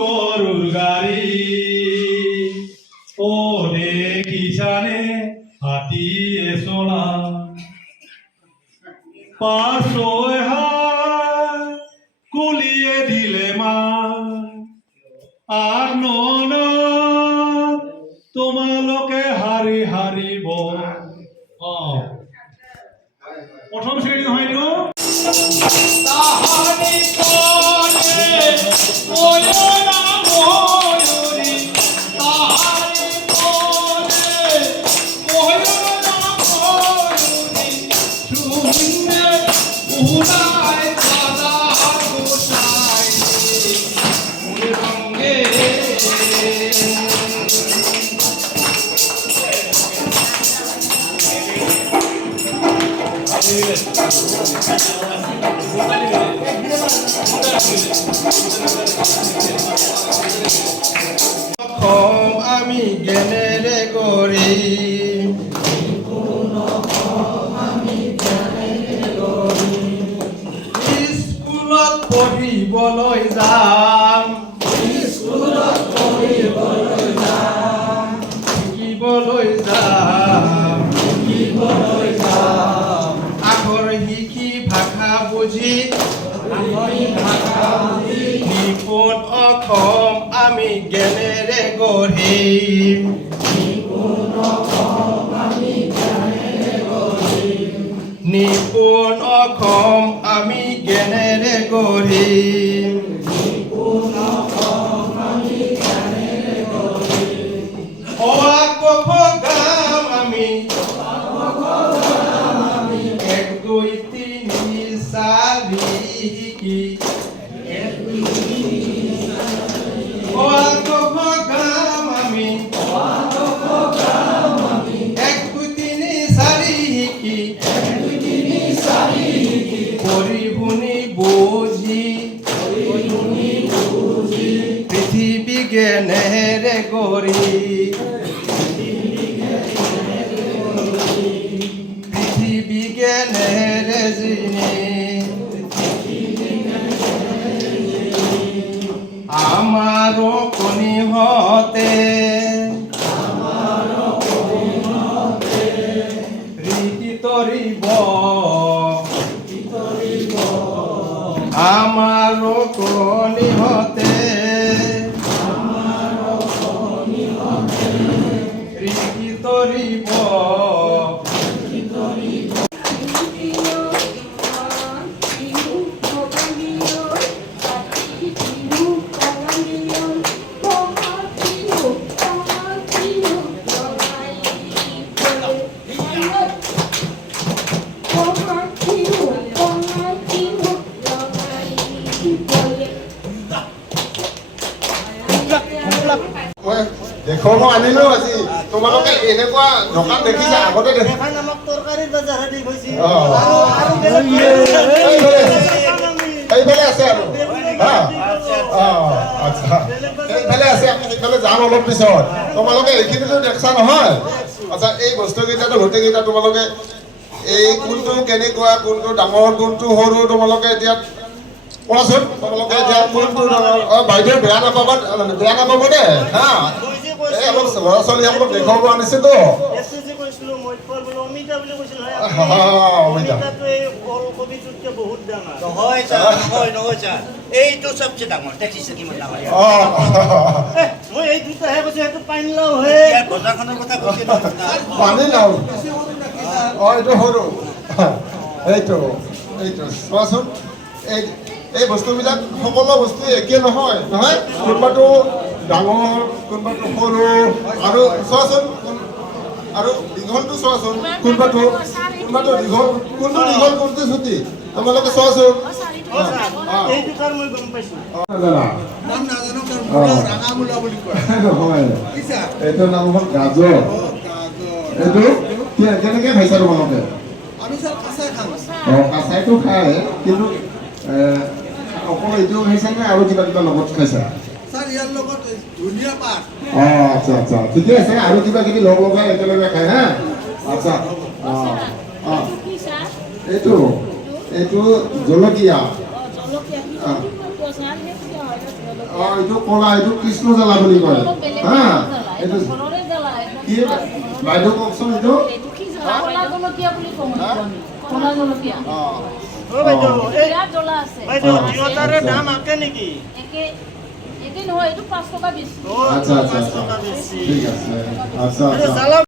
গরুর গাড়ি ও দেখিসানে হাতিয়ে সোনা পাঁচশো কুলিয়ে দিলে মা আর নন তোমালোকে হারি হারিব প্রথম শ্রেণী হয়তো আমি জ্ঞানেরে গরি স্কুলত পঢ়িবলৈ যাম শিকিবলৈ যাম আখৰ শিকি ভাষা বুজি নিপুণ অসম আমি জ্ঞানেৰে গঢ়িম নিপুণ অসম আমি জ্ঞানেৰে গঢ়িম অ ক খ গাম আমি 1 2 3 4 শিকি অ ক খ গাম আমি 1 2 3 4 শিকি পঢ়ি শুনি বুজি পৃথিৱী জ্ঞানেৰে গঢ়ি পৃথিৱী জ্ঞানেৰে জিনি আমাৰ কণিহঁতে ৰীতি তৰিব আমাৰ কণিহঁতে ৰীতি তৰিব দেখো মই আনিলো আজি তোমালোকে এনেকুৱা দোকান দেখিছা আগতে এইফালে আছে আৰু আচ্ছা এইফালে আছে আমি সেইফালে যাম অলপ পিছত তোমালোকে এইখিনিতো দেখা নহয় আচ্ছা এই বস্তুকেইটাতো গোটেইকেইটা তোমালোকে এই কোনটো কেনেকুৱা কোনটো ডাঙৰ কোনটো সৰু তোমালোকে এতিয়া কোৱাচোন তোমালোকে এতিয়া কোনটো বাইদেউ বেয়া নাপাব দে হা এই অলপ ল'ৰা ছোৱালী অলপ দেখুৱাব আনিছেতো এইটো সবচেয়ে ডাঙৰ দেখিছে কিমান ডাঙৰ মই এই দুটাহে কৈছো সেইটো পানীলাও হে বজাৰখনৰ কথা কৈছে পানীলাও এইটো সৰু এইটো চোৱাচোন এই বস্তুবিলাক সকলো বস্তু একে নহয় নহয় কোনোবাটো ডাঙৰ কোনোবাটো সৰু আৰু চোৱাচোন আৰু দীঘলটো চোৱাচোন কোনোবাটো দীঘল কোনটো দীঘল কোনটো ছুটি তোমালোকে চোৱাচোন এইটোৰ নাম হ'ল গাজৰ এইটো কেনেকে খাইছা তোমালোকে কাঁচাইটো খায় কিন্তু অকল এইটো খাইছা নে আৰু কিবা কিবা লগত খাইছা আচ্ছা আচ্ছা ঠিকে আছে আৰু কিবা কিবি লগ লগাই একেলগে খায় হা আচ্ছা এইটো এইটো জলকীয়া এইটো কলা এইটো কৃষ্ণ জ্বালা বুলি কয় হা এইটো কি বাইদেউ কওকচোন এইটো অ বাইদেউ এই বাইদেউ তিয়তাৰে দাম আকে নেকি আচ্ছা আচ্ছা টকা বেছি ঠিক আছে আচ্ছা এইটো আচ্ছা জ্বালা